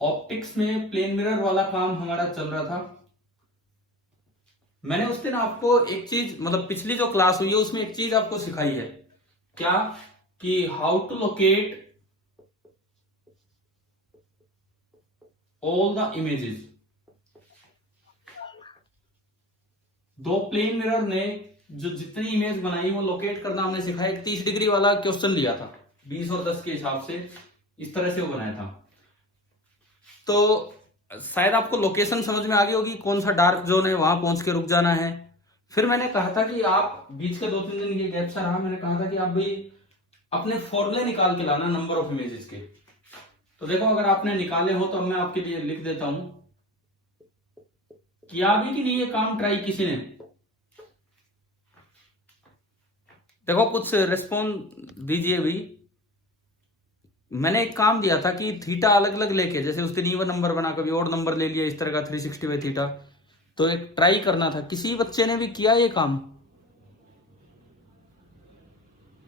Optics में plane mirror वाला काम हमारा चल रहा था। मैंने उस दिन आपको एक चीज, मतलब पिछली जो क्लास हुई है उसमें एक चीज आपको सिखाई है, क्या कि how to locate all the images. दो प्लेन मिरर ने जो जितनी इमेज बनाई वो लोकेट करना हमने सिखाया। एक 30 डिग्री वाला क्वेश्चन लिया था 20 और 10 के हिसाब से, इस तरह से वो बनाया था। तो शायद आपको लोकेशन समझ में आ गई होगी, कौन सा डार्क जोन है वहां पहुंच के रुक जाना है। फिर मैंने कहा था कि आप बीच के 2-3 दिन ये गैप सा रहा, मैंने कहा था कि आप भाई अपने फॉर्मूले निकाल के लाना नंबर ऑफ इमेजेस के। तो देखो अगर आपने निकाले हो तो मैं आपके लिए लिख देता हूं। किया भी कि नहीं ये काम ट्राई किसी ने? देखो कुछ रिस्पॉन्स दीजिए भी। मैंने एक काम दिया था कि थीटा अलग अलग लेके, जैसे उस दिन इवन नंबर बना, कभी और नंबर ले लिया, इस तरह का 360 बाई थीटा। तो एक ट्राई करना था। किसी बच्चे ने भी किया ये काम?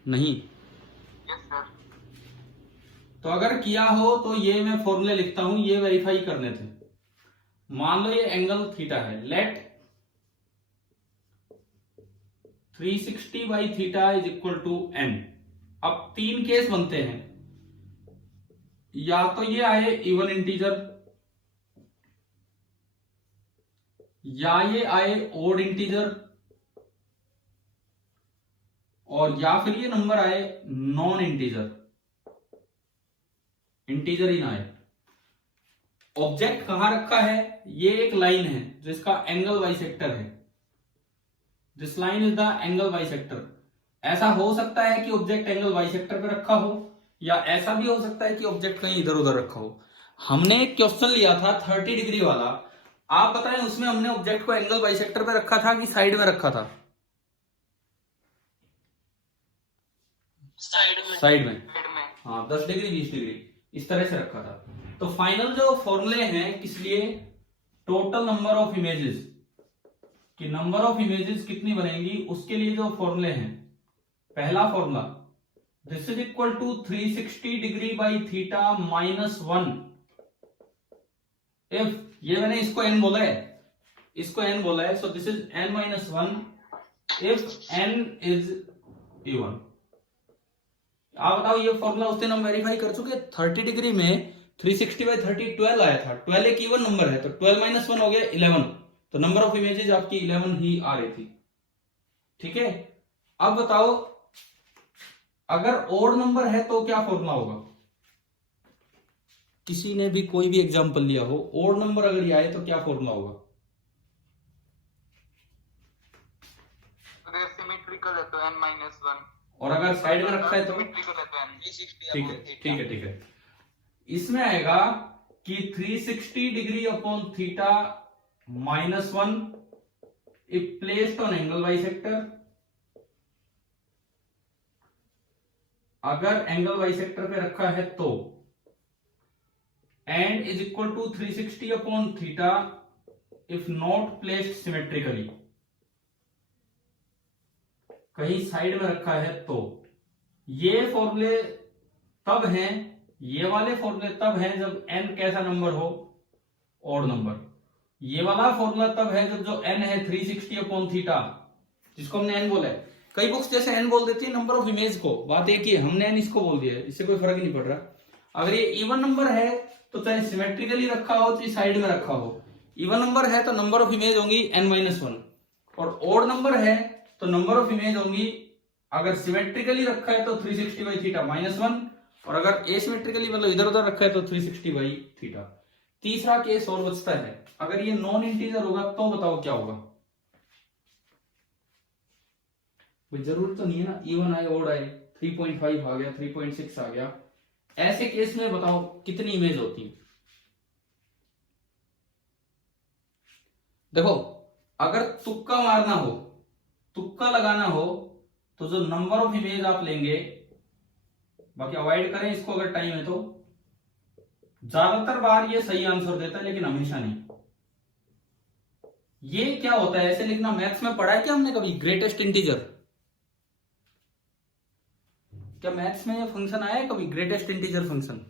नहीं। Yes sir. तो अगर किया हो तो ये मैं फॉर्मूले लिखता हूं, ये वेरीफाई करने थे। मान लो ये एंगल थीटा है, let 360 by theta is equal to n. अब 3 केस बनते हैं, या तो ये आए इवन इंटीजर, या ये आए ओड इंटीजर, और या फिर ये नंबर आए नॉन इंटीजर, इंटीजर ही ना आए। ऑब्जेक्ट कहां रखा है? ये एक लाइन है जिसका एंगल बाइसेक्टर है। This line is the angle bisector. ऐसा हो सकता है कि ऑब्जेक्ट एंगल बाइसेक्टर पे रखा हो, या ऐसा भी हो सकता है कि ऑब्जेक्ट कहीं इधर उधर रखा हो। हमने एक क्वेश्चन लिया था 30 डिग्री वाला, आप बताएं उसमें हमने ऑब्जेक्ट को एंगल बाइसेक्टर पे रखा था कि साइड में रखा था? साइड में। हाँ, 10 डिग्री 20 डिग्री इस तरह से रखा था। तो फाइनल जो फॉर्मूले हैं किस लिए? टोटल नंबर ऑफ इमेजेस, कि नंबर ऑफ इमेजेस कितनी बनेंगी उसके लिए जो फॉर्मूले हैं। पहला formula, this is equal to 360 degree by theta -1। If, ये मैंने इसको n बोला है, इसको n बोला है, so this is n-1 if n is even. आप बताओ ये फॉर्मूला उस दिन हम वेरीफाई कर चुके। 30 डिग्री में 360 बाई 30 12 आया था। 12 एक इवन नंबर है, तो 12 - 1 हो गया 11। तो नंबर ऑफ इमेजेस आपकी 11 ही आ रही थी। ठीक है, अब बताओ अगर ओड नंबर है तो क्या फॉर्मूला होगा? किसी ने भी कोई भी एग्जांपल लिया हो, ओड नंबर अगर ये आए तो क्या फॉर्मूला होगा? अगर सिमेट्रिकल है तो n-1, और अगर साइड में रखा है तो? सिमेट्रिकल है तो n। ठीक है ठीक है ठीक है। इसमें आएगा कि 360 degree upon theta -1 if placed on angle bisector. अगर एंगल बाइसेक्टर पे रखा है तो n is equal to 360 upon theta if not placed symmetrically. कहीं साइड में रखा है तो। ये फॉर्मूले तब हैं, ये वाले फॉर्मूले तब हैं जब n कैसा नंबर हो? Odd number. ये वाला फॉर्मूला तब है जब जो n है 360 अपॉन थीटा, जिसको हमने n बोला है। कई बुक्स जैसे n बोल देती है नंबर ऑफ इमेज को, बात एक ही है, हमने n इसको बोल दिया है, इससे कोई फर्क नहीं पड़ रहा। अगर ये इवन नंबर है तो चाहे सिमेट्रिकली रखा हो चाहे साइड में रखा हो, इवन नंबर है तो नंबर ऑफ इमेज होंगी n-1, और ऑड नंबर है तो नंबर ऑफ इमेज होंगी, अगर सिमेट्रिकली रखा है तो 360 बाई थीटा -1, और अगर एसिमेट्रिकली मतलब इधर उधर रखा है तो 360 बाई थीटा। तीसरा केस और बचता है, अगर ये नॉन इंटीजर होगा तो बताओ क्या होगा? कोई जरूरत तो नहीं है ना, इवन आए ओड आए, 3.5 आ गया, 3.6 आ गया, ऐसे केस में बताओ कितनी इमेज होती? देखो अगर तुक्का मारना हो, तुक्का लगाना हो, तो जो नंबर ऑफ इमेज आप लेंगे, बाकी अवॉइड करें इसको अगर टाइम है तो। ज्यादातर बार ये सही आंसर देता है लेकिन हमेशा नहीं। ये क्या होता है, ऐसे लिखना मैथ्स में पढ़ा है क्या हमने कभी? ग्रेटेस्ट इंटीजर, क्या मैथ्स में ये फंक्शन आया है कभी? ग्रेटेस्ट इंटीजर फंक्शन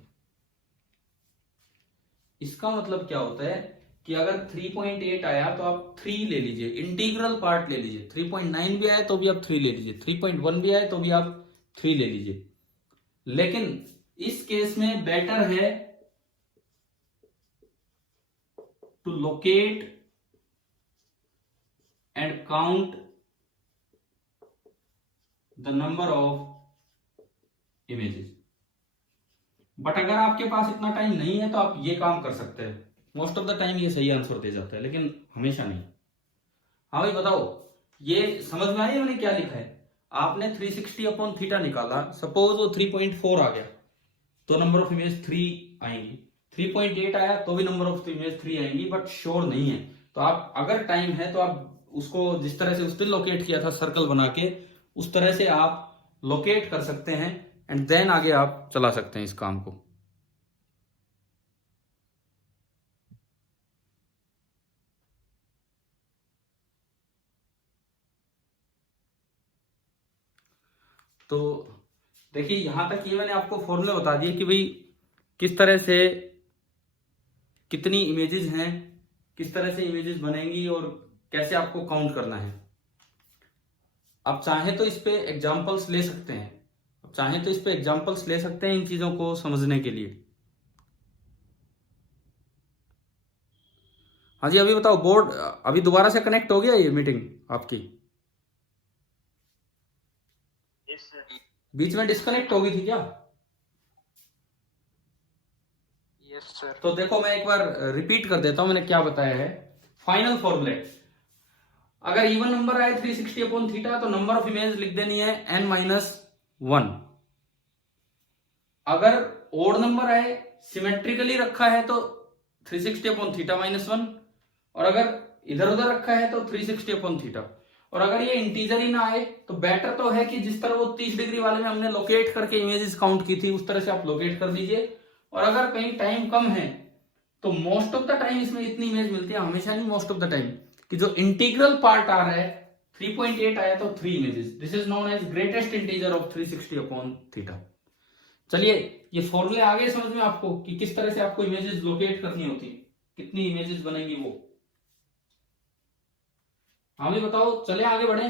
इसका मतलब क्या होता है कि अगर 3.8 आया तो आप 3 ले लीजिए, इंटीग्रल पार्ट ले लीजिए। 3.9 भी आया तो भी आप 3 ले लीजिए, 3.1 भी आया तो भी आप 3 ले लीजिए। लेकिन इस केस में बेटर है to locate and count the number of images. But अगर आपके पास इतना टाइम नहीं है तो आप ये काम कर सकते हैं। मोस्ट ऑफ द टाइम ये सही आंसर दे जाता है, लेकिन हमेशा नहीं। हाँ भाई बताओ, ये समझ में आया मैंने क्या लिखा है? आपने 360 अपॉन थीटा निकाला, सपोज वो 3.4 आ गया तो नंबर ऑफ इमेज 3 आएंगी, 3.8 आया तो भी नंबर ऑफ इमेज 3 आएंगी, बट श्योर नहीं है। तो आप अगर टाइम है तो आप उसको जिस तरह से उसने लोकेट किया था सर्कल बना के, उस तरह से आप लोकेट कर सकते हैं एंड देन आगे आप चला सकते हैं इस काम को। तो देखिए यहां तक ये मैंने आपको फॉर्मूला बता दिए कि भाई किस तरह से कितनी इमेजेस हैं, किस तरह से इमेजेस बनेंगी और कैसे आपको काउंट करना है। आप चाहें तो इस पे एग्जांपल्स ले सकते हैं, आप चाहें तो इस पे एग्जांपल्स ले सकते हैं इन चीजों को समझने के लिए। हाँ जी अभी बताओ, बोर्ड अभी दोबारा से कनेक्ट हो गया ये मीटिंग आपकी? बीच में डिस्कनेक्ट हो गई थी क्या? Yes sir. तो देखो मैं एक बार रिपीट कर देता हूं मैंने क्या बताया है। फाइनल फॉर्मूले, अगर इवन नंबर आए 360 अपॉन थीटा तो नंबर ऑफ इमेज लिख देनी है n-1। अगर ओड नंबर आए सिमेट्रिकली रखा है तो 360 अपॉन थीटा -1, और अगर इधर उधर रखा है तो 360 अपॉन थीटा। और अगर ये इंटीजर ही ना आए तो बेटर तो है कि जिस तरह वो 30 डिग्री वाले में हमने लोकेट करके इमेजेस काउंट की थी उस तरह से आप लोकेट कर दीजिए। और अगर कहीं टाइम कम है तो मोस्ट ऑफ द टाइम इसमें इतनी इमेज मिलती है, हमेशा नहीं मोस्ट ऑफ द टाइम, कि जो इंटीग्रल पार्ट आ रहा है 3.8 आया तो 3 images. This is known as greatest integer of 360 upon theta. चलिए ये फॉर्मूले आ गए समझ में आपको कि किस तरह से आपको इमेजेस लोकेट करनी होती, कितनी इमेजेस बनेंगी वो। हाँ भी बताओ, चले आगे बढ़े।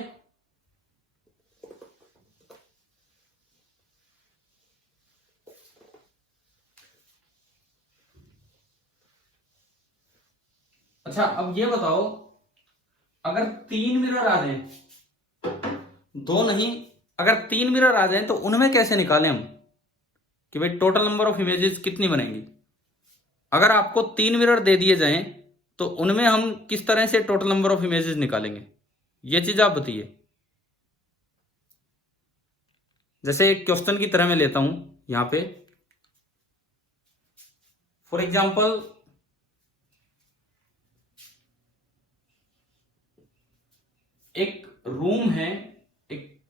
अच्छा अब ये बताओ, अगर 3 मिरर आ जाए, 2 नहीं, अगर 3 मिरर आ जाए तो उनमें कैसे निकालें हम कि भाई टोटल नंबर ऑफ इमेजेस कितनी बनेंगी? अगर आपको 3 मिरर दे दिए जाएं तो उनमें हम किस तरह से टोटल नंबर ऑफ इमेजेस निकालेंगे, ये चीज आप बताइए। जैसे एक क्वेश्चन की तरह मैं लेता हूं यहां पे, फॉर एग्जाम्पल एक रूम है, एक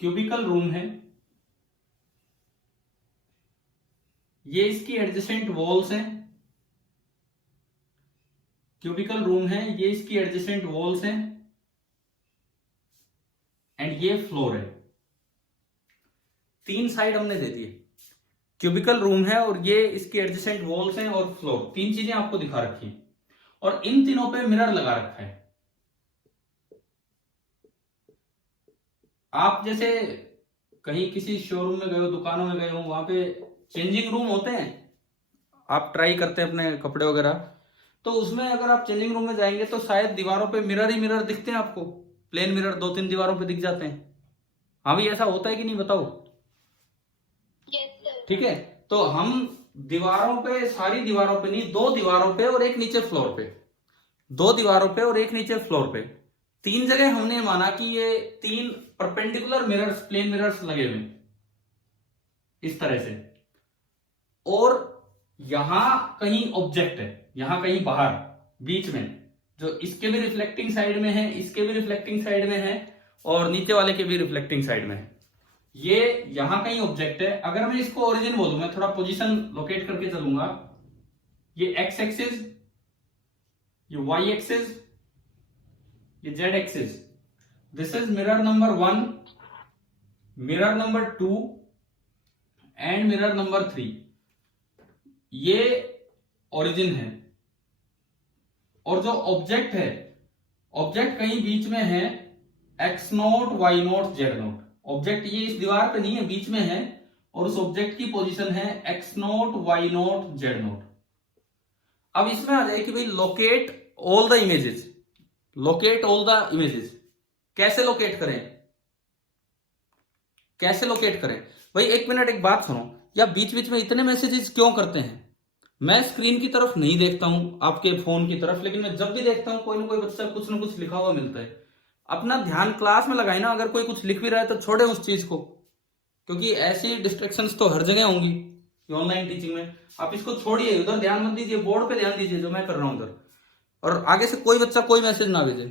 क्यूबिकल रूम है, ये इसकी एडजेसेंट वॉल्स हैं। क्यूबिकल रूम है, ये इसकी एडजेसेंट वॉल्स हैं एंड ये फ्लोर है। 3 साइड हमने दे दिए, क्यूबिकल रूम है और ये इसकी एडजेसेंट वॉल्स हैं और फ्लोर, 3 चीजें आपको दिखा रखी हैं और इन तीनों पे मिरर लगा रखा है। आप जैसे कहीं किसी शोरूम में गए हो, दुकानों में गए हो, वहां पे चेंजिंग रूम होते हैं, आप ट्राई करते हैं अपने कपड़े वगैरह, तो उसमें अगर आप चेंजिंग रूम में जाएंगे तो शायद दीवारों पे मिरर ही मिरर दिखते हैं आपको, प्लेन मिरर 2-3 दीवारों पे दिख जाते हैं। हाँ भाई ऐसा होता है कि नहीं बताओ? ठीक है, तो हम दीवारों पे, सारी दीवारों पे नहीं, 2 दीवारों पे और एक नीचे फ्लोर पे, 2 दीवारों पे और एक नीचे फ्लोर पे, 3 जगह हमने माना कि ये 3 परपेंडिकुलर मिरर्स, प्लेन मिरर्स लगे हुए इस तरह से। और यहां कहीं ऑब्जेक्ट है, यहां कहीं बाहर बीच में, जो इसके भी रिफ्लेक्टिंग साइड में है, इसके भी रिफ्लेक्टिंग साइड में है और नीचे वाले के भी रिफ्लेक्टिंग साइड में है। ये यहां कहीं ऑब्जेक्ट है। अगर मैं इसको ओरिजिन बोलूं, मैं थोड़ा पोजीशन लोकेट करके चलूंगा, ये एक्स एक्सिस, ये वाई एक्सिस, ये Z axis. This is mirror number 1, mirror number 2 and mirror number 3। ये ओरिजिन है, और जो ऑब्जेक्ट है, ऑब्जेक्ट कहीं बीच में है x0 y0 z0। ऑब्जेक्ट ये इस दीवार पे नहीं है, बीच में है, और उस ऑब्जेक्ट की पोजीशन है x0 y0 z0। अब इसमें आ जाए कि भाई locate all the images, locate all the images कैसे लोकेट करें, कैसे लोकेट करें। भाई एक मिनट, एक बात सुनो, या बीच बीच में इतने मैसेजेस क्यों करते हैं। मैं स्क्रीन की तरफ नहीं देखता हूं आपके फोन की तरफ, लेकिन मैं जब भी देखता हूं कोई ना कोई बच्चा कुछ ना कुछ लिखा हुआ मिलता है। अपना ध्यान क्लास में लगाए ना, अगर कोई कुछ लिख भी रहा है तो छोड़े उस चीज को, क्योंकि ऐसी डिस्ट्रैक्शंस तो हर जगह होंगी ऑनलाइन टीचिंग में। आप इसको छोड़िए, उधर ध्यान मत दीजिए, बोर्ड पे ध्यान दीजिए जो मैं कर रहा हूं उधर, और आगे से कोई बच्चा कोई मैसेज ना भेजे।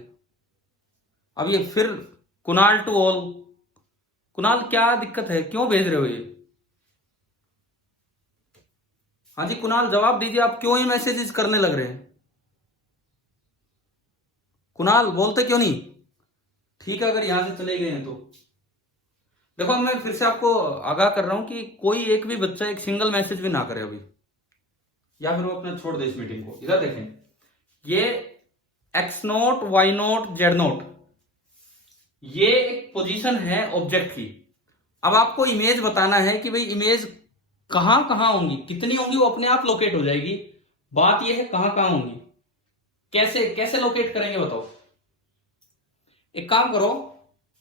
अब ये फिर कुणाल टू ऑल, कुणाल क्या दिक्कत है, क्यों भेज रहे हो ये। हाँ जी कुणाल जवाब दीजिए, आप क्यों ये मैसेजेस करने लग रहे हैं। कुणाल बोलते क्यों नहीं। ठीक है, अगर यहां से चले गए हैं तो देखो, मैं फिर से आपको आगाह कर रहा हूं कि कोई एक भी बच्चा एक सिंगल मैसेज भी ना करे अभी, या फिर वो अपना छोड़ दे इस मीटिंग को। इधर देखें, ये x0 y0 z0 ये एक पोजीशन है ऑब्जेक्ट की। अब आपको इमेज बताना है कि भाई इमेज कहां कहां होंगी, कितनी होंगी, वो अपने आप लोकेट हो जाएगी। बात ये है कहां कहां होंगी, कैसे कैसे लोकेट करेंगे बताओ। एक काम करो,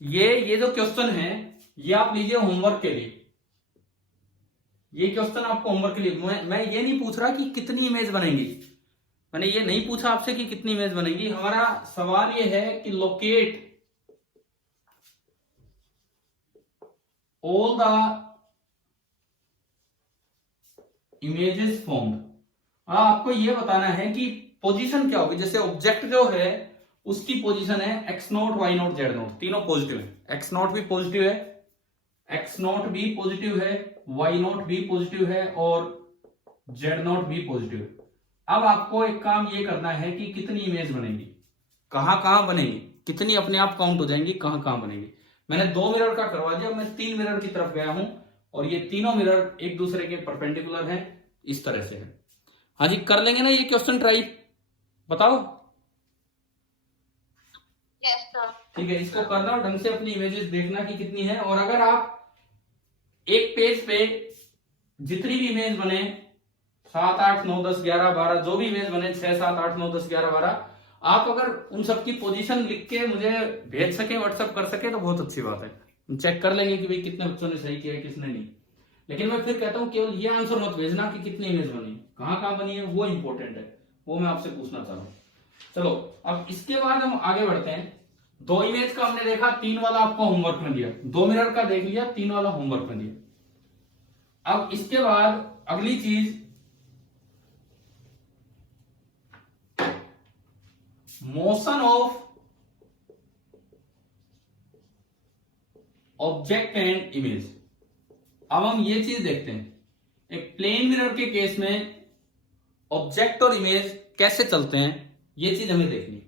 ये जो क्वेश्चन है ये आप लीजिए होमवर्क के लिए। ये क्वेश्चन आपको होमवर्क के लिए, मैं ये नहीं पूछ रहा कि कितनी इमेज बनेंगी, मैंने ये नहीं पूछा आपसे कि कितनी इमेज बनेगी। हमारा सवाल ये है कि locate all the images formed. आपको ये बताना है कि पोजीशन क्या होगी। जैसे ऑब्जेक्ट जो है उसकी पोजीशन है x0 y0 z0, तीनों पॉजिटिव है। x0 भी पॉजिटिव है, x0 भी पॉजिटिव है, y0 भी पॉजिटिव है, और z0 भी पॉजिटिव है। अब आपको एक काम ये करना है कि कितनी इमेज बनेगी, कहां कहां बनेगी, कितनी अपने आप काउंट हो जाएंगी, कहां कहां बनेगी। मैंने 2 मिरर का करवा दिया, मैं 3 मिरर की तरफ गया हूं, और ये तीनों मिरर एक दूसरे के परपेंडिकुलर हैं, इस तरह से है। हाँ जी, कर लेंगे ना ये क्वेश्चन ट्राई, बताओ। Yes sir. ठीक है, इसको करना और ढंग से अपनी इमेजेस देखना कि कितनी है। और अगर आप एक पेज पे जितनी भी इमेज बने, 7 8 9 10 11 12 जो भी इमेज बने, 6 7 8 9 10 11 12, आप अगर उन सबकी पोजीशन लिख के मुझे भेज सके, व्हाट्सएप कर सके, तो बहुत अच्छी बात है। चेक कर लेंगे कि भाई कितने बच्चों ने सही किया है, किसने नहीं। लेकिन मैं फिर कहता हूं केवल ये आंसर मत भेजना कि कितनी इमेज बनी, कहां कहां बनी है, वो इंपॉर्टेंट है, वो मैं आपसे पूछना चाह रहा हूं। चलो अब इसके बाद हम आगे बढ़ते हैं। 2 इमेज का हमने देखा, 3 वाला आपको होमवर्क में दिया, 2 मिरर का देख लिया, 3 वाला होमवर्क में दिया। अब इसके बाद अगली चीज, motion of object and image. अब हम ये चीज देखते हैं, एक प्लेन मिरर के केस में ऑब्जेक्ट और इमेज कैसे चलते हैं, ये चीज हमें देखनी।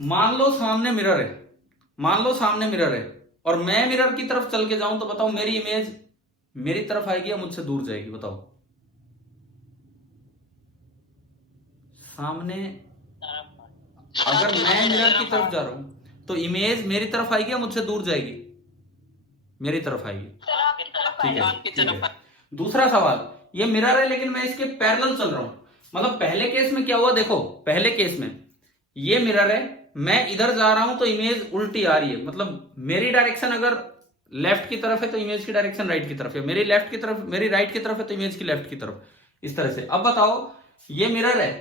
मान लो सामने मिरर है, मान लो सामने मिरर है, और मैं मिरर की तरफ चल के जाऊं, तो बताओ मेरी इमेज मेरी तरफ आएगी या मुझसे दूर जाएगी, बताओ। सामने अगर मैं मिरर की तरफ जा रहा हूं तो इमेज मेरी तरफ आएगी या मुझसे दूर जाएगी, मेरी तरफ आएगी। ठीक है। दूसरा सवाल, ये मिरर है लेकिन मैं इसके पैरेलल चल रहा हूं, मतलब पहले केस में क्या हुआ, देखो पहले केस में ये मिरर है, मैं इधर जा रहा हूं तो इमेज उल्टी आ रही है, मतलब मेरी डायरेक्शन अगर लेफ्ट की तरफ है तो इमेज की डायरेक्शन राइट की तरफ है, मेरी लेफ्ट की तरफ, मेरी राइट की तरफ है तो इमेज की लेफ्ट की तरफ, इस तरह से। अब बताओ ये मिरर है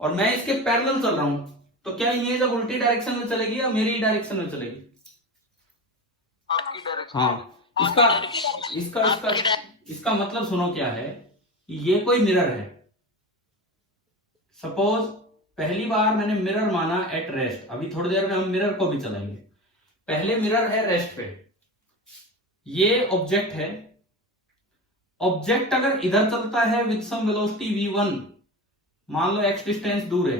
और मैं इसके पैरेलल चल रहा हूं, तो क्या इमेज अब उल्टी डायरेक्शन में चलेगी या मेरी डायरेक्शन में चलेगी? आपकी डायरेक्शन। हाँ, इसका मतलब सुनो क्या है, ये कोई मिरर है। सपोज पहली बार मैंने मिरर माना एट रेस्ट, अभी थोड़ी देर में हम मिरर को भी चलाएंगे। पहले मिरर है रेस्ट पे, ये ऑब्जेक्ट है। ऑब्जेक्ट अगर इधर चलता है विद सम वेलोसिटी v1, मान लो x डिस्टेंस दूर है,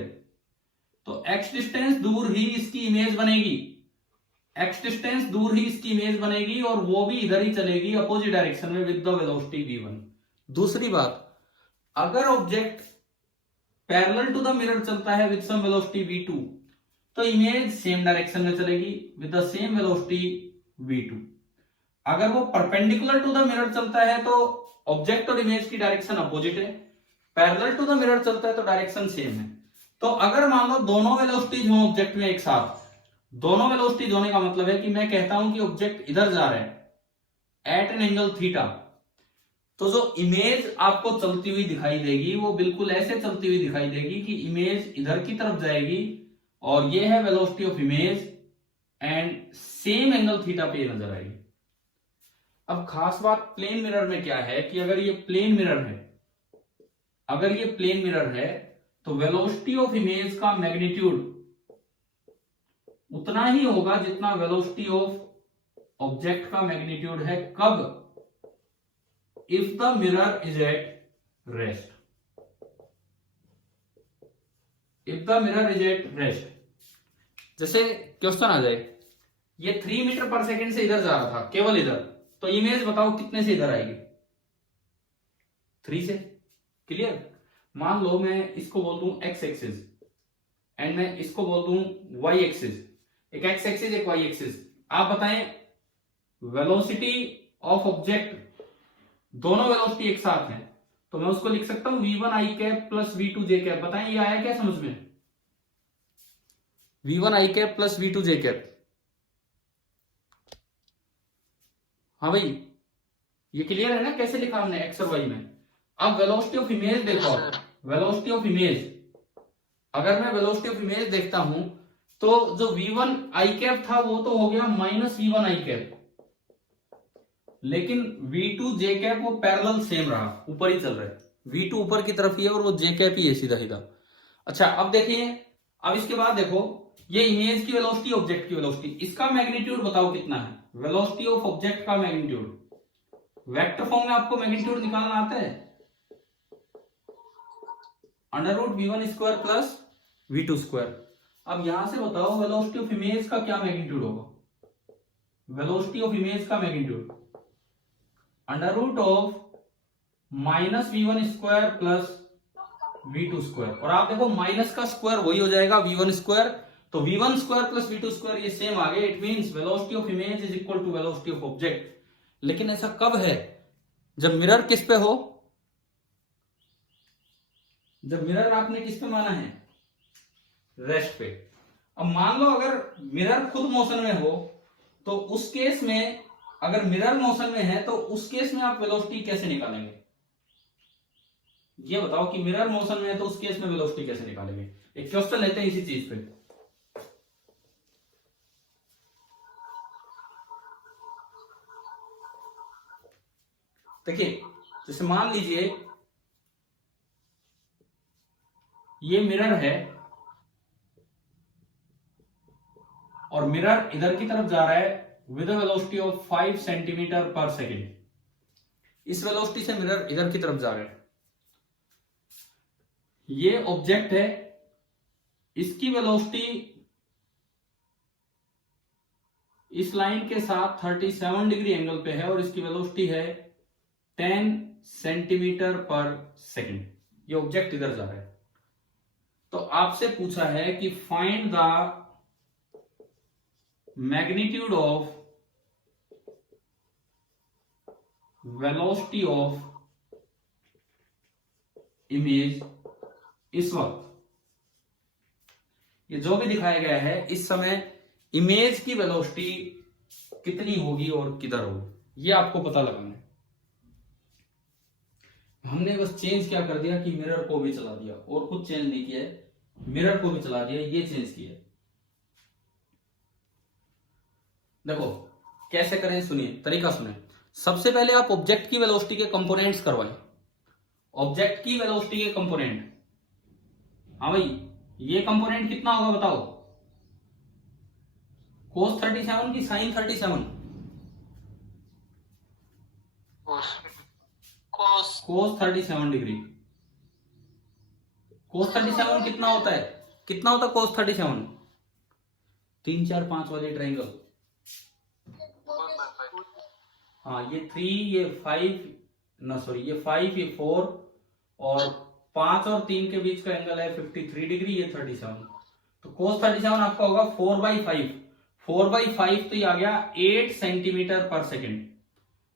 तो x डिस्टेंस दूर ही इसकी इमेज बनेगी, x डिस्टेंस दूर ही इसकी इमेज बनेगी, और वो भी इधर ही चलेगी अपोजिट डायरेक्शन में विद द वेलोसिटी v1। दूसरी बात, अगर object parallel to the mirror चलता है विद सम वेलोसिटी v2, तो इमेज सेम डायरेक्शन में चलेगी with the same velocity v2। अगर वो परपेंडिकुलर टू द मिरर चलता है तो ऑब्जेक्ट और इमेज की डायरेक्शन अपोजिट है, पैरेलल टू द मिरर चलता है तो डायरेक्शन सेम है। तो अगर मान लो दोनों वेलोसिटीज हो ऑब्जेक्ट में एक साथ, दोनों वेलोसिटीज होने का मतलब है कि मैं कहता हूं कि ऑब्जेक्ट इधर जा रहा है एट एन एंगल थीटा, तो जो इमेज आपको चलती हुई दिखाई देगी वो बिल्कुल ऐसे चलती हुई दिखाई देगी कि इमेज इधर की तरफ जाएगी और ये है velocity of image and same angle theta पे नजर आएगी। अब खास बात प्लेन मिरर में क्या है कि अगर ये प्लेन मिरर है, अगर ये प्लेन मिरर है तो वेलोसिटी ऑफ इमेज का मैग्नीट्यूड उतना ही होगा जितना वेलोसिटी ऑफ ऑब्जेक्ट का मैग्नीट्यूड है। कब? If the mirror is at rest, if the mirror is at rest. जैसे क्वेश्चन आ जाए, ये 3 मीटर पर सेकेंड से इधर जा रहा था, केवल इधर, तो इमेज बताओ कितने से इधर आएगी? 3 से। क्लियर? मान लो मैं इसको बोल दूं एक्स एक्सिस एंड मैं इसको बोल दूं वाई एक्सिस, एक एक्स एक्सिस एक वाई एक्सिस। आप बताएं वेलोसिटी ऑफ ऑब्जेक्ट, दोनों वेलोसिटी एक साथ हैं, तो मैं उसको लिख सकता हूं v1 i cap plus v2 j cap. बताएं ये आया क्या समझ में? v1 i cap plus v2 j cap. हाँ भाई, ये क्लियर है ना कैसे लिखा हमने एक्स और वाई में? अब वेलोसिटी ऑफ इमेज देखो, वेलोसिटी ऑफ इमेज, अगर मैं वेलोसिटी ऑफ इमेज देखता हूं तो जो v1 i कैप था वो तो हो गया माइनस v1 i कैप, लेकिन v2 j कैप वो पैरेलल सेम रहा, ऊपर ही चल रहा है। v2 ऊपर की तरफ ही है और वो j कैप ही है सीधा सीधा। अच्छा अब देखिए, अब इसके बाद देखो ये इमेज की वेलोसिटी ऑब्जेक्ट की वेलोसिटी, इसका मैग्नीट्यूड बताओ कितना है? वेलोसिटी ऑफ ऑब्जेक्ट का मैग्नीट्यूड वेक्टर फॉर्म में आपको मैग्नीट्यूड निकालना आता है, under root v1 square plus v2 square. अब यहां से बताओ वेलोसिटी ऑफ इमेज का क्या मैग्नीट्यूड होगा? वेलोसिटी ऑफ इमेज का magnitude under root of minus v1 square plus v2 square. और आप देखो माइनस का स्क्वायर वही हो जाएगा v1 स्क्वायर, तो v1 square plus v2 square ये सेम आ गए। It means velocity of image is equal to velocity of object. लेकिन ऐसा कब है? जब मिरर किस पे हो? जब मिरर आपने किस पे माना है? रेस्ट पे। अब मान लो अगर मिरर खुद मोशन में हो तो उस केस में, अगर मिरर मोशन में है तो उस केस में आप वेलोसिटी कैसे निकालेंगे? ये बताओ कि मिरर मोशन में है तो उस केस में वेलोसिटी कैसे निकालेंगे? एक क्वेश्चन लेते हैं इसी चीज पे। देखिए जैसे मान लीजिए ये मिरर है और मिरर इधर की तरफ जा रहा है विद वेलोसिटी ऑफ 5 सेंटीमीटर पर सेकेंड। इस वेलोसिटी से मिरर इधर की तरफ जा रहा है। ये ऑब्जेक्ट है, इसकी वेलोसिटी इस लाइन के साथ 37 डिग्री एंगल पे है और इसकी वेलोसिटी है 10 सेंटीमीटर पर सेकेंड। ये ऑब्जेक्ट इधर जा रहा है। तो आपसे पूछा है कि find the magnitude of velocity of image इस वक्त। ये जो भी दिखाया गया है इस समय इमेज की वेलोसिटी कितनी होगी और किधर होगी, ये आपको पता लगाना है। हमने बस चेंज क्या कर दिया कि मिरर को भी चला दिया, और कुछ चेंज नहीं किया है, मिरर को भी चला दिया, ये चेंज किया। देखो कैसे करें, सुनिए, तरीका सुनिए। सबसे पहले आप ऑब्जेक्ट की वेलोसिटी के कंपोनेंट्स करवाएं। ऑब्जेक्ट की वेलोसिटी के कंपोनेंट, हाँ भाई ये कंपोनेंट कितना होगा बताओ? cos 37 की sin 37? cos 37 degree. cos 37 कितना होता है? कितना होता है cos 37? 3 4 5 वाले ट्रायंगल। हाँ ये 3, ये 5, ना सॉरी ये 5, ये 4 और 5 और 3 के बीच का एंगल है 53 डिग्री, ये 37। तो cos 37 आपका होगा 4/5। 4/5 तो ये आ गया 8 सेंटीमीटर पर सेकेंड।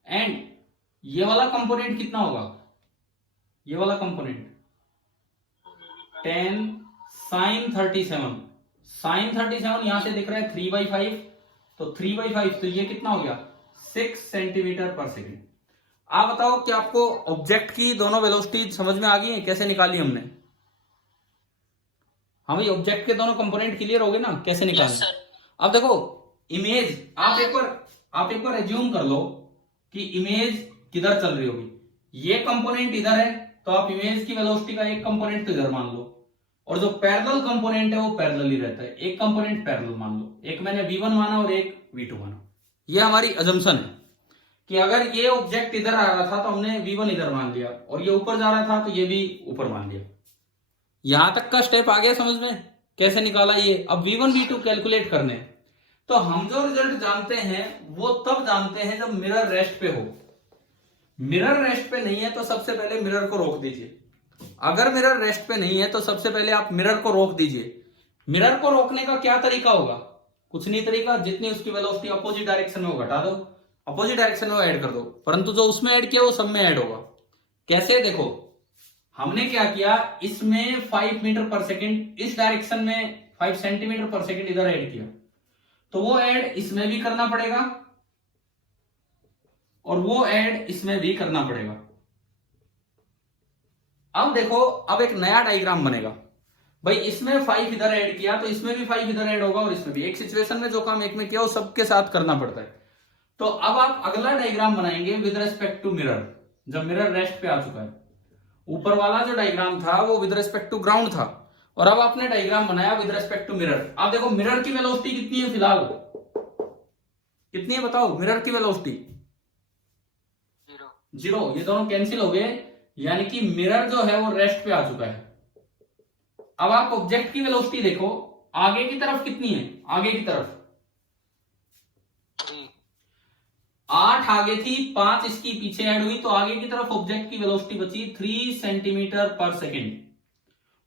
एंड ये वाला कंपोनेंट कितना होगा, ये वाला कंपोनेंट 10 sin 37। sin 37 यहां से दिख रहा है 3/5, तो 3/5 तो ये कितना हो गया 6 सेंटीमीटर पर सेकेंड। आप बताओ कि आपको ऑब्जेक्ट की दोनों वेलोसिटी समझ में आ गई है, कैसे निकाली हमने? हाँ भाई, ऑब्जेक्ट के दोनों कंपोनेंट क्लियर हो गए ना, कैसे निकाले? अब देखो इमेज, आप एक बार एज्यूम कर लो कि इमेज किधर चल रही होगी। ये कंपोनेंट इधर है, तो आप इमेज की वेलोसिटी का एक कंपोनेंट तो इधर मान लो, और जो पैरेलल कंपोनेंट है वो पैरेलल ही रहता है। एक कंपोनेंट पैरेलल मान लो, एक मैंने V1 माना और एक V2 माना। ये हमारी अजम्पशन है कि अगर ये ऑब्जेक्ट इधर आ रहा था तो हमने V1 इधर मान लिया, और ये ऊपर जा रहा था तो ये भी ऊपर मान लिया। यहां तक का स्टेप आ गया समझ में, कैसे निकाला ये? अब V1 V2 कैलकुलेट करने, तो हम जो रिजल्ट जानते हैं वो तब जानते हैं जब मिरर रेस्ट पे हो। मिरर रेस्ट पे नहीं है तो सबसे पहले मिरर को रोक दीजिए। अगर मिरर रेस्ट पे नहीं है तो सबसे पहले आप मिरर को रोक दीजिए। मिरर को रोकने का क्या तरीका होगा? कुछ नहीं तरीका, जितनी उसकी वेलोसिटी अपोजिट डायरेक्शन में हो घटा दो, अपोजिट डायरेक्शन में ऐड कर दो, परंतु जो उसमें ऐड किया वो सब में ऐड होगा। कैसे? देखो हमने क्या किया, इसमें 5 मीटर पर सेकेंड, इस डायरेक्शन में 5 सेंटीमीटर पर सेकेंड इधर ऐड किया, तो वो ऐड इसमें भी करना पड़ेगा और वो ऐड इसमें भी करना पड़ेगा। अब देखो, अब एक नया डायग्राम बनेगा भाई, इसमें 5 इधर ऐड किया तो इसमें भी 5 इधर ऐड होगा और इसमें भी। एक सिचुएशन में जो काम एक में किया वो सबके साथ करना पड़ता है। तो अब आप अगला डायग्राम बनाएंगे विद रेस्पेक्ट टू मिरर, जब मिरर रेस्ट पे आ चुका है। ऊपर वाला जो डायग्राम था वो विद रेस्पेक्ट टू ग्राउंड था, और अब आपने डायग्राम बनाया विद रेस्पेक्ट टू मिरर। आप देखो मिरर की वेलोसिटी कितनी है फिलहाल, कितनी है बताओ? मिरर की वेलोसिटी 0। ये दोनों कैंसिल हो गए, यानी कि मिरर जो है वो रेस्ट पे आ चुका है। अब आप ऑब्जेक्ट की वेलोसिटी देखो, आगे की तरफ कितनी है? आगे की तरफ 8 आगे थी, 5 इसकी पीछे ऐड हुई, तो आगे की तरफ ऑब्जेक्ट की वेलोसिटी बची 3 सेंटीमीटर पर सेकेंड।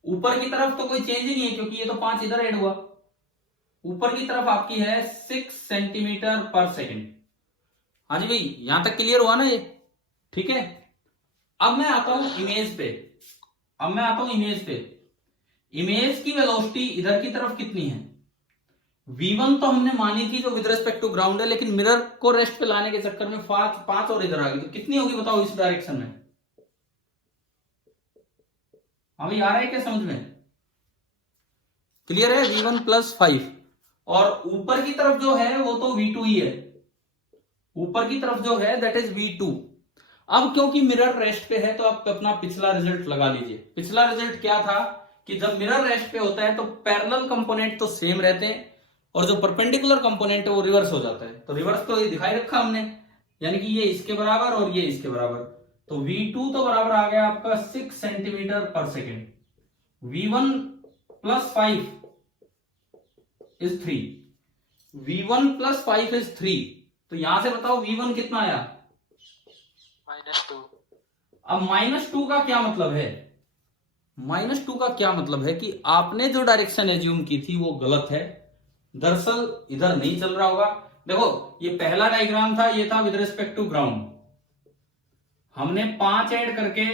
ऊपर की तरफ तो कोई चेंज ही नहीं है क्योंकि ये तो 5 इधर ऐड हुआ। ऊपर की तरफ आपकी है 6 सेंटीमीटर पर सेकेंड। हाँ जी भाई, यहां तक क्लियर हुआ ना ये? ठीक है। अब मैं आता हूं इमेज पे। इमेज की वेलोसिटी इधर की तरफ कितनी है? V1 तो हमने मानी थी जो विद रिस्पेक्ट टू ग्राउंड है, लेकिन मिरर को रेस्ट पे लाने के चक्कर में 5 और इधर आ गई, तो कितनी होगी बताओ इस डायरेक्शन में? अभी आ रहा है क्या समझ में? क्लियर है? V1 + 5, और ऊपर की तरफ जो है वो तो V2 ही है। ऊपर की तरफ जो है दैट इज V2। अब क्योंकि मिरर रेस्ट पे है तो आप अपना पिछला रिजल्ट लगा लीजिए। पिछला रिजल्ट क्या था कि जब मिरर रेस्ट पे होता है तो पैरेलल कंपोनेंट तो सेम रहते हैं और जो परपेंडिकुलर कंपोनेंट है वो रिवर्स हो जाता है। तो रिवर्स तो ये दिखाई रखा हमने, यानी कि ये इसके बराबर और ये इसके बराबर। तो V2 तो बराबर आ गया आपका 6 सेंटीमीटर पर second. V1 + 5 is 3। V1 + 5 is 3। तो यहां से बताओ V1 कितना आया? -2। अब -2 का क्या मतलब है? -2 का क्या मतलब है कि आपने जो डायरेक्शन एज्यूम की थी वो गलत है। दरअसल इधर नहीं चल रहा होगा। देखो ये पहला डायग्राम था, ये था विद रिस्पेक्ट टू ग्राउंड। हमने 5 ऐड करके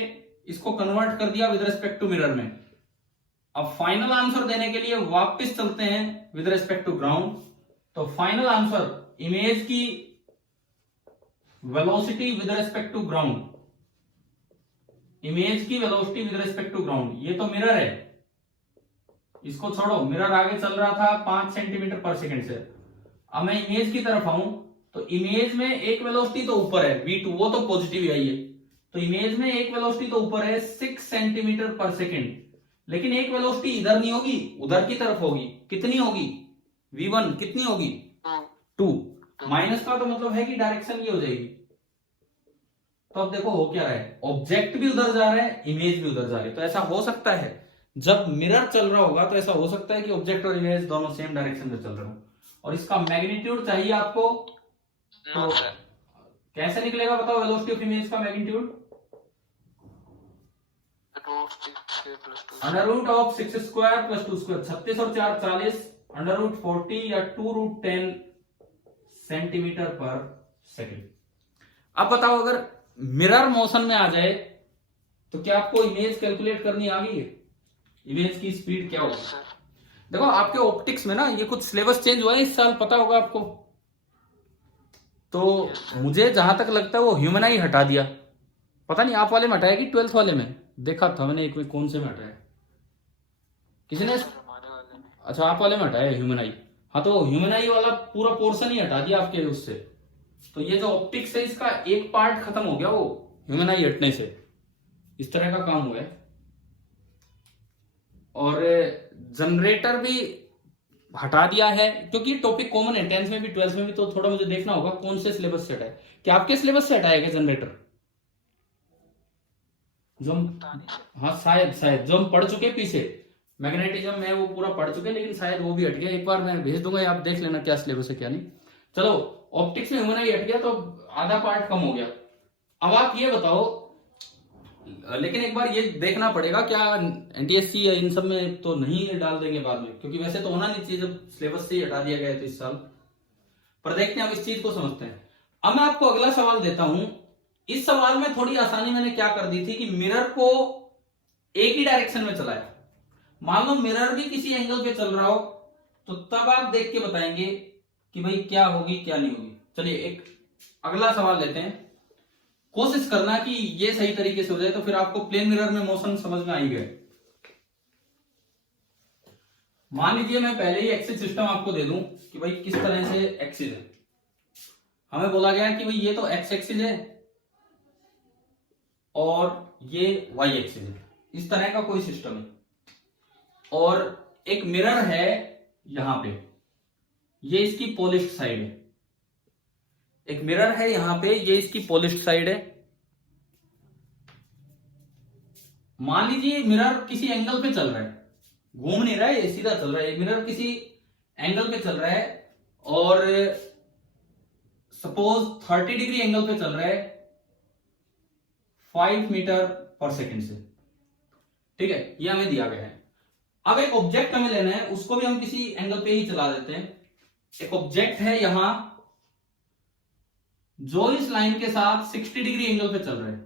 इसको कन्वर्ट कर दिया विद रिस्पेक्ट टू मिरर में। अब फाइनल आंसर देने के लिए वापस चलते हैं विद रिस्पेक्ट टू ग्राउंड। तो फाइनल आंसर, इमेज की velocity with respect to ground, image की velocity with respect to ground. ये तो मिरर है, इसको छोड़ो, मिरर आगे चल रहा था 5 सेंटीमीटर पर सेकेंड से। अब मैं इमेज की तरफ आऊं तो इमेज में एक वेलोसिटी तो ऊपर है V2, वो तो पॉजिटिव आई है। तो इमेज में एक वेलोसिटी तो ऊपर है 6 सेंटीमीटर पर सेकेंड, लेकिन एक वेलोसिटी इधर नहीं होगी, उधर की तरफ होगी। कितनी होगी? V1 कितनी होगी? 2। माइनस का तो मतलब है कि डायरेक्शन ये हो जाएगी। तो अब देखो हो क्या रहा है, ऑब्जेक्ट भी उधर जा रहा है, इमेज भी उधर जा रही है। तो ऐसा हो सकता है जब मिरर चल रहा होगा तो ऐसा हो सकता है कि ऑब्जेक्ट और इमेज दोनों सेम डायरेक्शन में चल रहे हो। और इसका मैग्नीट्यूड चाहिए आपको, तो कैसे निकलेगा बताओ वेलोसिटी ऑफ इमेज का magnitude? Of 6 plus 2 under root of 6 square plus 2 square, 36 और 4 40, अंडर रूट 40 या 2 रूट 10 सेंटीमीटर पर सेकेंड। अब बताओ अगर मिरर मोशन में आ जाए तो क्या आपको इमेज कैलकुलेट करनी आ गई है? इमेज की स्पीड क्या होगी? सर। देखो आपके ऑप्टिक्स में ना ये कुछ सिलेबस चेंज हुआ है इस साल, पता होगा आपको। तो मुझे जहां तक लगता है वो ह्यूमन आई हटा दिया, पता नहीं आप वाले में हटाया कि 12th वाले में, देखा था मैंने एक में कौन से में हटाया किसी ने। हमारे वाले में। अच्छा आप वाले में हटाया ह्यूमन आई। हाँ तो ह्यूमन आई वाला पूरा पोर्शन ही हटा दिया आपके उससे, तो ये जो ऑप्टिक्स है इसका एक पार्ट खत्म हो गया वो ह्यूमन आई हटने से। इस तरह का काम हुआ है। और जनरेटर भी हटा दिया है, क्योंकि टॉपिक कॉमन है 10th में भी 12th में भी, तो थोड़ा मुझे देखना होगा कौन से सिलेबस से हटाए। क्या आपके सिलेबस से हटाया गया जनरेटर जो हम, हाँ शायद जो हम पढ़ चुके पीछे मैग्नेटिज्म में वो पूरा पढ़ चुके, लेकिन शायद वो भी हट गया। एक बार मैं भेज दूंगा, आप देख लेना क्या सिलेबस है क्या नहीं। चलो ऑप्टिक्स में ह्यूमन आई हट गया तो आधा पार्ट कम हो गया। अब आप ये बताओ, लेकिन एक बार ये देखना पड़ेगा क्या एनटीएससी या इन सब में तो नहीं डाल देंगे बाद में, क्योंकि वैसे तो होना नहीं चाहिए जब सिलेबस से ही हटा दिया गया है तो इस साल। पर देखते हैं हम इस चीज को समझते हैं। अब मैं आपको अगला सवाल देता हूं। इस सवाल में थोड़ी आसानी मैंने क्या कर दी थी कि मिरर को एक ही डायरेक्शन में चलाया। मान लो मिरर भी किसी एंगल पे चल रहा हो तो तब आप देख के बताएंगे कि भाई क्या होगी क्या नहीं होगी। चलिए एक अगला सवाल लेते हैं, कोशिश करना कि ये सही तरीके से हो जाए, तो फिर आपको प्लेन मिरर में मोशन समझ में आई गए। मान लीजिए मैं पहले ही एक्सिस सिस्टम आपको दे दूं कि भाई किस तरह से एक्सिस है। हमें बोला गया कि भाई ये तो एक्स एक्सिस है और ये वाई एक्सिस है, इस तरह का कोई सिस्टम है। और एक मिरर है यहां पे, ये इसकी पॉलिश्ड साइड है। एक मिरर है यहां पे, ये इसकी पॉलिश्ड साइड है। मान लीजिए मिरर किसी एंगल पे चल रहा है, घूम नहीं रहा है, ये सीधा चल रहा है। मिरर किसी एंगल पे चल रहा है और सपोज 30 डिग्री एंगल पे चल रहा है 5 मीटर पर सेकेंड से, ठीक है, ये हमें दिया गया है। अब एक ऑब्जेक्ट हमें लेना है, उसको भी हम किसी एंगल पे ही चला देते हैं। एक ऑब्जेक्ट है यहां जो इस लाइन के साथ 60 डिग्री एंगल पे चल रहा है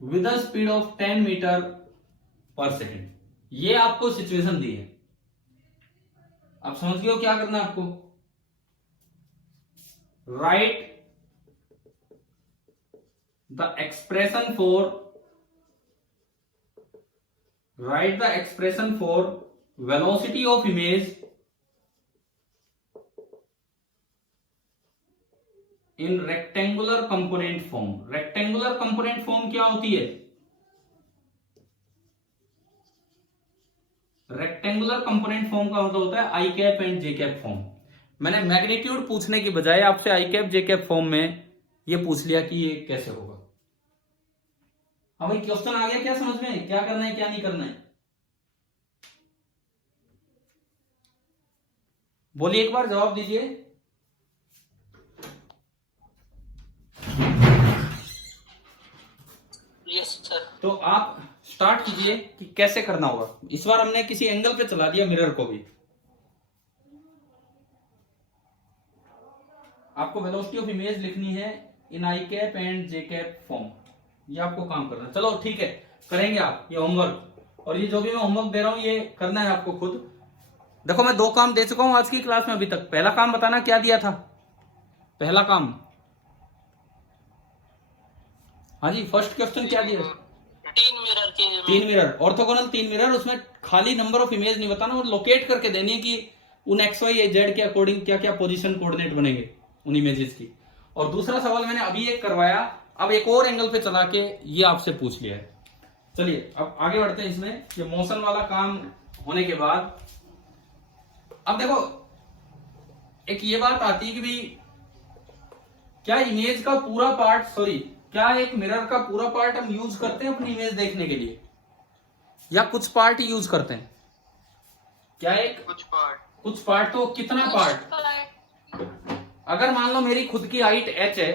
with a speed of 10 meter पर सेकेंड। ये आपको सिचुएशन दी है। आप समझ गए हो क्या करना है आपको? Right the expression for velocity of image in rectangular component form. Rectangular component form क्या होती है? रेक्टेंगुलर कंपोनेंट फॉर्म का मतलब होता है I cap and J cap form. मैंने मैग्नीट्यूड पूछने की बजाय आपसे I cap J cap form में ये पूछ लिया कि ये कैसे होगा। हाँ भाई क्वेश्चन आ गया क्या समझ में? क्या करना है क्या नहीं करना है बोलिए, एक बार जवाब दीजिए। Yes sir. तो आप स्टार्ट कीजिए कि कैसे करना होगा। इस बार हमने किसी एंगल पे चला दिया मिरर को भी। आपको वेलोसिटी ऑफ इमेज लिखनी है in I cap and J cap form, ये आपको काम करना है। चलो ठीक है, करेंगे आप ये होमवर्क, और ये जो भी मैं होमवर्क दे रहा हूं ये करना है आपको खुद। देखो मैं 2 काम दे चुका हूं आज की क्लास में अभी तक। पहला काम बताना क्या दिया था? पहला काम, हाँ जी, फर्स्ट क्वेश्चन क्या दिया? 3 मिरर के 3 मिरर, ऑर्थोगोनल 3 मिरर। उसमें खाली नंबर ऑफ इमेज नहीं बताना, वो लोकेट करके देनी है कि उन एक्स वाई जेड के अकॉर्डिंग क्या क्या पोजीशन कोऑर्डिनेट बनेंगे उन इमेजेस की। और दूसरा सवाल मैंने अभी एक करवाया, अब एक और एंगल पे चला के ये आपसे पूछ लिया है। चलिए अब आगे बढ़ते हैं इसमें। ये मोशन वाला काम होने के बाद अब देखो एक ये बात आती है कि भाई क्या इमेज का पूरा पार्ट, सॉरी क्या एक मिरर का पूरा पार्ट हम यूज करते हैं अपनी इमेज देखने के लिए, या कुछ पार्ट ही यूज करते हैं? क्या एक कुछ पार्ट तो कितना पार्ट? अगर मान लो मेरी खुद की हाइट h है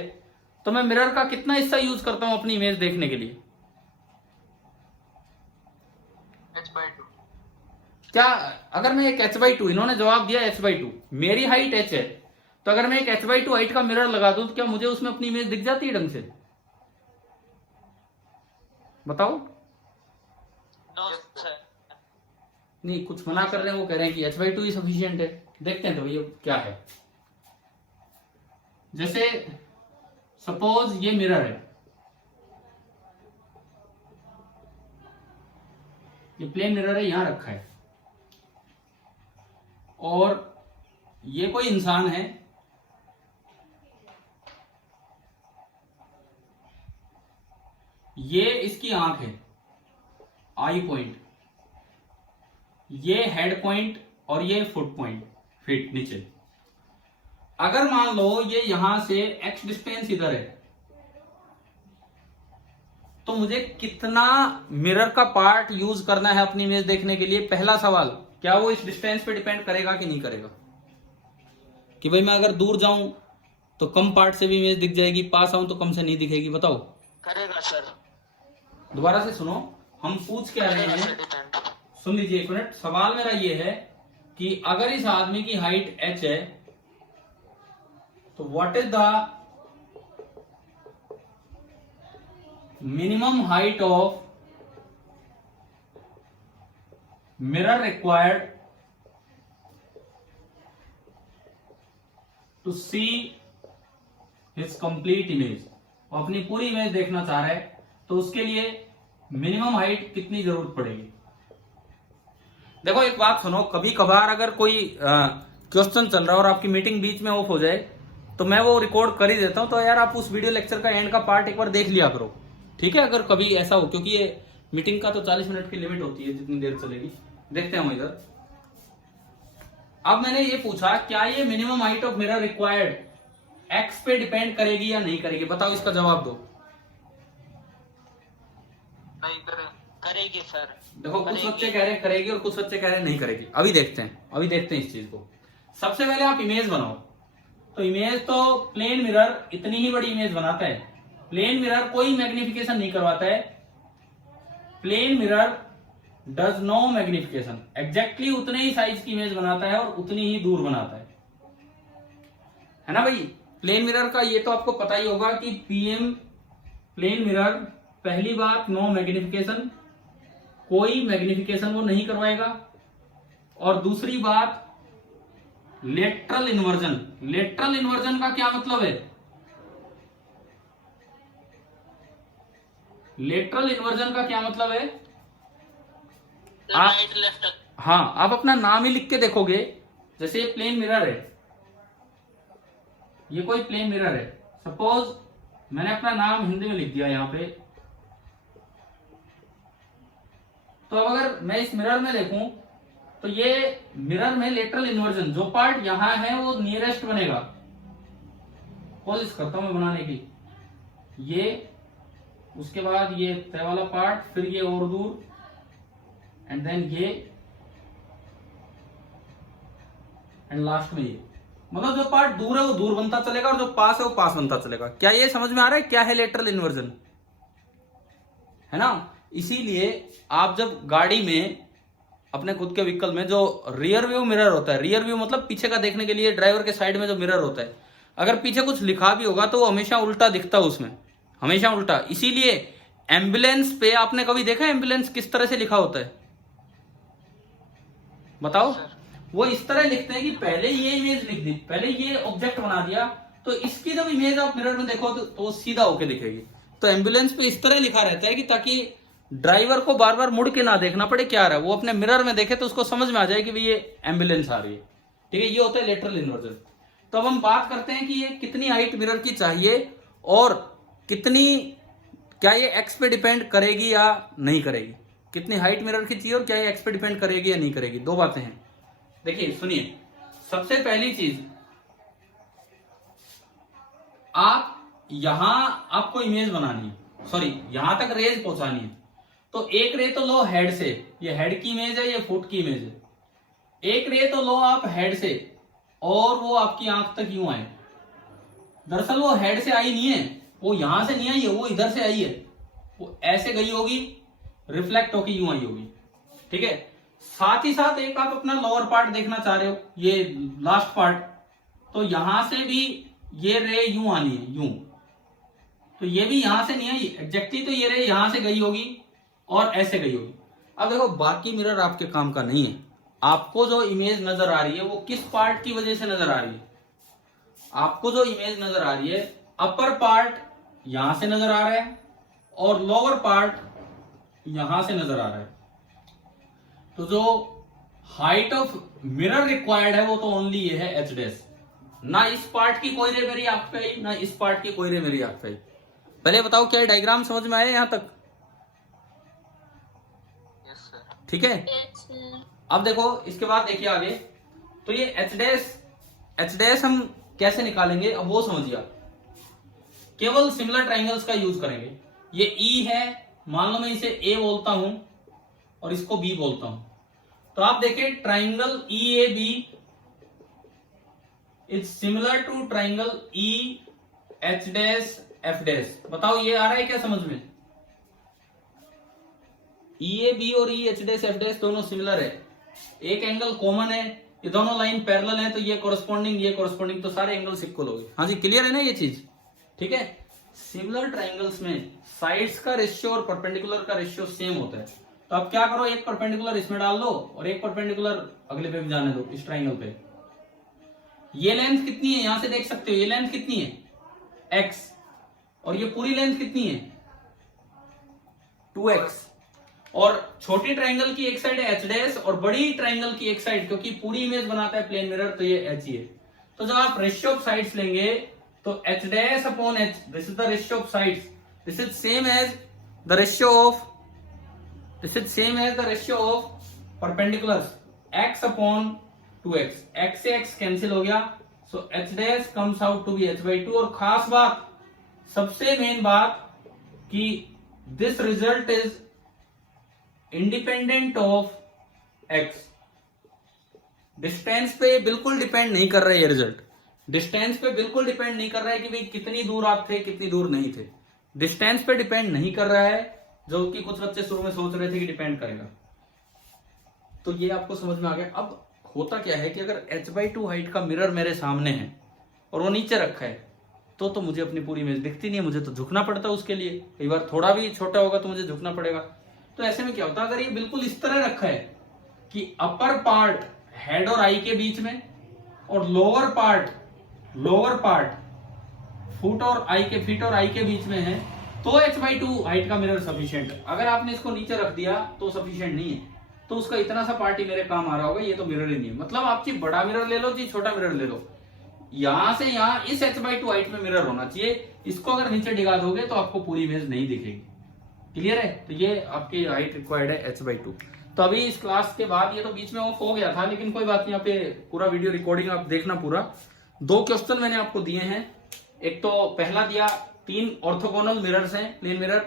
तो मैं मिरर का कितना हिस्सा यूज करता हूं अपनी इमेज देखने के लिए? क्या अगर मैं एक h/2, इन्होंने जवाब दिया h/2, मेरी हाइट h है, तो अगर मैं एक h/2 हाइट का मिरर लगा दूं तो क्या मुझे उसमें अपनी इमेज दिख जाती है ढंग से? बताओ। No sir. नहीं, कुछ मना कर रहे हैं, वो कह रहे हैं कि h/2 ही सफिशियंट है। देखते हैं तो भैया क्या है। जैसे सपोज ये मिरर है, ये प्लेन मिरर है, यहां रखा है, और ये कोई इंसान है, ये इसकी आंख है, आई पॉइंट, ये हेड पॉइंट, और ये फुट पॉइंट, फीट नीचे। अगर मान लो ये यहां से x डिस्टेंस इधर है, तो मुझे कितना मिरर का पार्ट यूज करना है अपनी इमेज देखने के लिए? पहला सवाल, क्या वो इस डिस्टेंस पे डिपेंड करेगा कि नहीं करेगा? कि भाई मैं अगर दूर जाऊं तो कम पार्ट से भी इमेज दिख जाएगी, पास आऊं तो कम से नहीं दिखेगी? बताओ। करेगा सर। दोबारा से सुनो, हम पूछ क्या रहे करेगा हैं, सर डिपेंड। सुन लीजिए एक मिनट। सवाल मेरा ये है कि अगर इस आदमी की हाइट h है, तो what is the minimum height of mirror required to see his complete image? वो अपनी पूरी इमेज देखना चाह रहा है, तो उसके लिए मिनिमम हाइट कितनी जरूरत पड़ेगी? देखो एक बात सुनो, कभी कभार अगर कोई क्वेश्चन चल रहा है और आपकी मीटिंग बीच में ऑफ हो जाए, तो मैं वो रिकॉर्ड कर ही देता हूं, तो यार आप उस वीडियो लेक्चर का एंड का पार्ट एक बार देख लिया करो, ठीक है? अगर कभी ऐसा हो, क्योंकि ये मीटिंग का तो 40 मिनट की लिमिट होती है, जितनी देर चलेगी। देखते हैं हम इधर। अब मैंने ये पूछा, क्या ये minimum height of mirror required x पे डिपेंड करेगी या नहीं करेगी? बताओ, इसका जवाब दो। नहीं करेगी सर। देखो कुछ बच्चे कह रहे हैं करेगी और कुछ बच्चे कह रहे हैं नहीं करेगी। अभी देखते हैं इस चीज को। सबसे पहले आप इमेज बनाओ। तो इमेज तो प्लेन मिरर इतनी ही बड़ी इमेज बनाता है। प्लेन मिरर कोई मैग्निफिकेशन नहीं करवाता है। Plane mirror does no magnification, exactly उतने ही साइज की इमेज बनाता है और उतनी ही दूर बनाता है ना भाई? प्लेन मिरर का ये तो आपको पता ही होगा कि पीएम प्लेन मिरर, पहली बात नो मैग्निफिकेशन, कोई मैग्निफिकेशन वो नहीं करवाएगा। और दूसरी बात लेटरल इन्वर्जन। लेटरल इन्वर्जन का क्या मतलब है? लेटरल इन्वर्जन का क्या मतलब है? Right left. हाँ, आप अपना नाम ही लिख के देखोगे। जैसे ये प्लेन मिरर है, ये कोई प्लेन मिरर है, सपोज मैंने अपना नाम हिंदी में लिख दिया यहां पे। तो अब अगर मैं इस मिरर में देखूं, तो ये मिरर में लेटरल इन्वर्जन, जो पार्ट यहां है वो नियरेस्ट बनेगा। कोशिश करता हूं मैं बनाने की। ये, उसके बाद ये तय वाला पार्ट, फिर ये और दूर, एंड देन ये, एंड लास्ट में ये। मतलब जो पार्ट दूर है वो दूर बनता चलेगा और जो पास है वो पास बनता चलेगा। क्या ये समझ में आ रहा है क्या है लेटरल इन्वर्जन? है ना? इसीलिए आप जब गाड़ी में, अपने खुद के व्हीकल में, जो रियर व्यू मिरर होता है, रियर व्यू मतलब पीछे का देखने के लिए ड्राइवर के साइड में जो मिरर होता है, अगर पीछे कुछ लिखा भी होगा तो वो हमेशा उल्टा दिखता है उसमें, हमेशा उल्टा। इसीलिए एम्बुलेंस पे आपने कभी देखा एम्बुलेंस किस तरह से लिखा होता है? बताओ। वो इस तरह लिखते हैं कि पहले ये इमेज लिख दी, पहले ये ऑब्जेक्ट बना दिया, तो इसकी जब इमेज आप मिरर में देखो तो सीधा होके दिखेगी। तो एम्बुलेंस पे इस तरह लिखा रहता है कि ताकि ड्राइवर को बार बार मुड़ के ना देखना पड़े क्या आ रहा है, वो अपने मिरर में देखे तो उसको समझ में आ जाए कि भाई ये एम्बुलेंस आ रही है। ठीक है, ये होता है लेटरल इन्वर्जन। तो अब हम बात करते हैं कि ये कितनी हाइट मिरर की चाहिए और कितनी, क्या ये एक्स पे डिपेंड करेगी या नहीं करेगी? कितनी हाइट मिरर की चाहिए और क्या ये एक्स पे डिपेंड करेगी या नहीं करेगी? दो बातें हैं। देखिए सुनिए, सबसे पहली चीज, आप यहां आपको इमेज बनानी है, सॉरी यहां तक रेज पहुंचानी है। तो एक रे तो लो हेड से, ये हेड की इमेज है, ये फुट की इमेज है। एक रे तो लो आप हेड से और वो आपकी आंख तक यूं आए। दरअसल वो हेड से आई नहीं है, वो यहां से नहीं आई है, वो इधर से आई है। वो ऐसे गई होगी, रिफ्लेक्ट होगी यूं आई होगी। ठीक है, साथ ही साथ एक आप अपना लोअर पार्ट देखना चाह रहे हो, ये लास्ट पार्ट, तो यहां से भी ये रे यूं आनी है, यूं, तो ये भी यहां से नहीं आई एग्जैक्टली, तो ये रे यहां से गई होगी और ऐसे गई होगी। अब देखो बाकी मिरर आपके काम का नहीं है, आपको जो इमेज नजर आ रही है वो किस पार्ट की वजह से नजर आ रही है? आपको जो इमेज नजर आ रही है अपर पार्ट यहां से नजर आ रहा है और लोअर पार्ट यहां से नजर आ रहा है। तो जो हाइट ऑफ मिरर रिक्वायर्ड है वो तो ओनली ये है एच डैश, ना इस पार्ट की कोई रे मेरी आंख पे आई, ना इस पार्ट की कोई रे मेरी आंख पे आई। पहले बताओ क्या डायग्राम समझ में आया यहां तक? Yes sir. ठीक है, अब देखो इसके बाद देखिए आगे, तो ये एच डैश हम कैसे निकालेंगे अब वो समझिए आप। केवल सिमिलर ट्राइंगल्स का यूज करेंगे। ये ई है, मान लो मैं इसे ए बोलता हूं और इसको बी बोलता हूं, तो आप देखिए triangle E A B is similar to triangle E H dash F dash. बताओ ये आ रहा है क्या समझ में? ई ए बी और ई एच डैश एफ डैश दोनों सिमिलर है, एक एंगल कॉमन है, ये दोनों लाइन पैरेलल है, तो ये कोरस्पॉन्डिंग तो सारे एंगल्स इक्वल हो गए। हाँ जी, क्लियर है ना ये चीज? ठीक है, सिमिलर ट्राइंगल्स में साइड्स का रेशियो और परपेंडिकुलर का रेशियो सेम होता है। तो आप क्या करो, एक परपेंडिकुलर इसमें डाल दो और एक परपेंडिकुलर अगले पे भी जाने दो, इस ट्राइंगल पे। ये लेंथ कितनी है यहां से देख सकते हो, ये लेंथ कितनी है x, और ये पूरी लेंथ कितनी है 2x, और छोटी ट्राइंगल की एक साइड है एच डैश और बड़ी ट्राइंगल की एक साइड, क्योंकि पूरी इमेज बनाता है प्लेन मिरर, तो ये एच ही है। तो जब आप रेशियो ऑफ साइड्स लेंगे तो H dash upon H, this is the ratio of sides, this is same as the ratio of perpendiculars, x upon 2x, x से x कैंसिल हो गया, so H dash comes out to be h/2। और खास बात, सबसे main बात, कि this result is independent of x। Distance पे बिल्कुल डिपेंड नहीं कर रहा है ये रिजल्ट, डिस्टेंस पे बिल्कुल डिपेंड नहीं कर रहा है कि भाई कितनी दूर आप थे कितनी दूर नहीं थे, डिस्टेंस पे डिपेंड नहीं कर रहा है, जो कि कुछ बच्चे शुरू में सोच रहे थे कि डिपेंड करेगा। तो ये आपको समझ में आ गया। अब होता क्या है कि अगर h/2 हाइट का मिरर मेरे सामने है और वो नीचे रखा है, तो मुझे अपनी पूरी इमेज दिखती नहीं है, मुझे तो झुकना पड़ता है उसके लिए, कई बार थोड़ा भी छोटा होगा तो मुझे झुकना पड़ेगा। तो ऐसे में क्या होता है, अगर ये बिल्कुल इस तरह रखा है कि अपर पार्ट हेड और आई के बीच में और लोअर पार्ट फीट और आई के बीच में है, तो h/2 हाइट का मिरर सफिशिएंट है। अगर आपने इसको नीचे रख दिया तो सफिशिएंट नहीं है, तो उसका इतना सा पार्ट ही मेरे काम आ रहा होगा, ये तो मिरर ही नहीं है। मतलब आप चाहे बड़ा मिरर ले लो चाहे छोटा मिरर ले लो, यहां से यहां इस h/2 हाइट में मिरर होना चाहिए। इसको अगर नीचे डिगा दोगे तो आपको पूरी इमेज नहीं दिखेगी। क्लियर है? तो ये आपकी हाइट रिक्वायर्ड है h/2। तो अभी इस क्लास के बाद, ये तो बीच में ऑफ हो गया था, लेकिन कोई बात नहीं, यहाँ पे पूरा वीडियो रिकॉर्डिंग आप देखना पूरा। 2 क्वेश्चन मैंने आपको दिए हैं, एक तो पहला दिया 3 ऑर्थोगोनल मिरर्स हैं, प्लेन मिरर,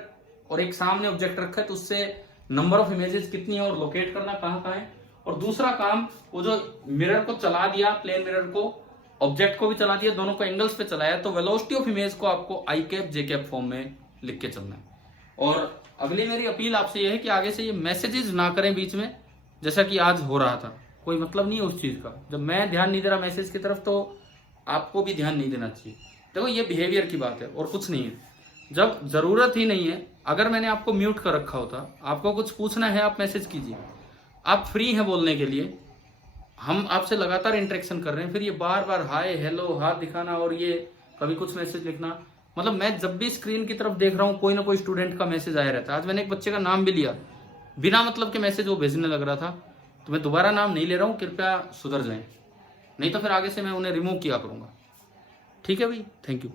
और एक सामने ऑब्जेक्ट रखा है, तो उससे नंबर ऑफ इमेजेस कितनी है और लोकेट करना कहाँ है। और दूसरा काम, वो जो मिरर को चला दिया, प्लेन मिरर को, ऑब्जेक्ट को भी चला दिया, दोनों को एंगल्स पे चलाया, तो वेलोसिटी ऑफ इमेज को आपको आई कैप जे कैप फॉर्म में लिख के चलना है। और अगली मेरी अपील आपसे यह है कि आगे से ये मैसेजेस ना करें बीच में, जैसा कि आज हो रहा था। कोई मतलब नहीं है उस चीज का, जब मैं ध्यान नहीं दे रहा मैसेज की तरफ, तो आपको भी ध्यान नहीं देना चाहिए। देखो ये बिहेवियर की बात है और कुछ नहीं है। जब जरूरत ही नहीं है, अगर मैंने आपको म्यूट कर रखा होता, आपको कुछ पूछना है आप मैसेज कीजिए, आप फ्री हैं बोलने के लिए, हम आपसे लगातार इंटरेक्शन कर रहे हैं, फिर ये बार बार हाय हेलो हाथ दिखाना और ये कभी कुछ मैसेज लिखना, मतलब मैं जब भी स्क्रीन की तरफ देख रहा हूँ कोई ना कोई स्टूडेंट का मैसेज आया रहता है। आज मैंने एक बच्चे का नाम भी लिया, बिना मतलब के मैसेज वो भेजने लग रहा था, तो मैं दोबारा नाम नहीं ले रहा हूँ, कृपया सुधर जाएं, नहीं तो फिर आगे से मैं उन्हें रिमूव किया करूंगा। ठीक है भाई, थैंक यू।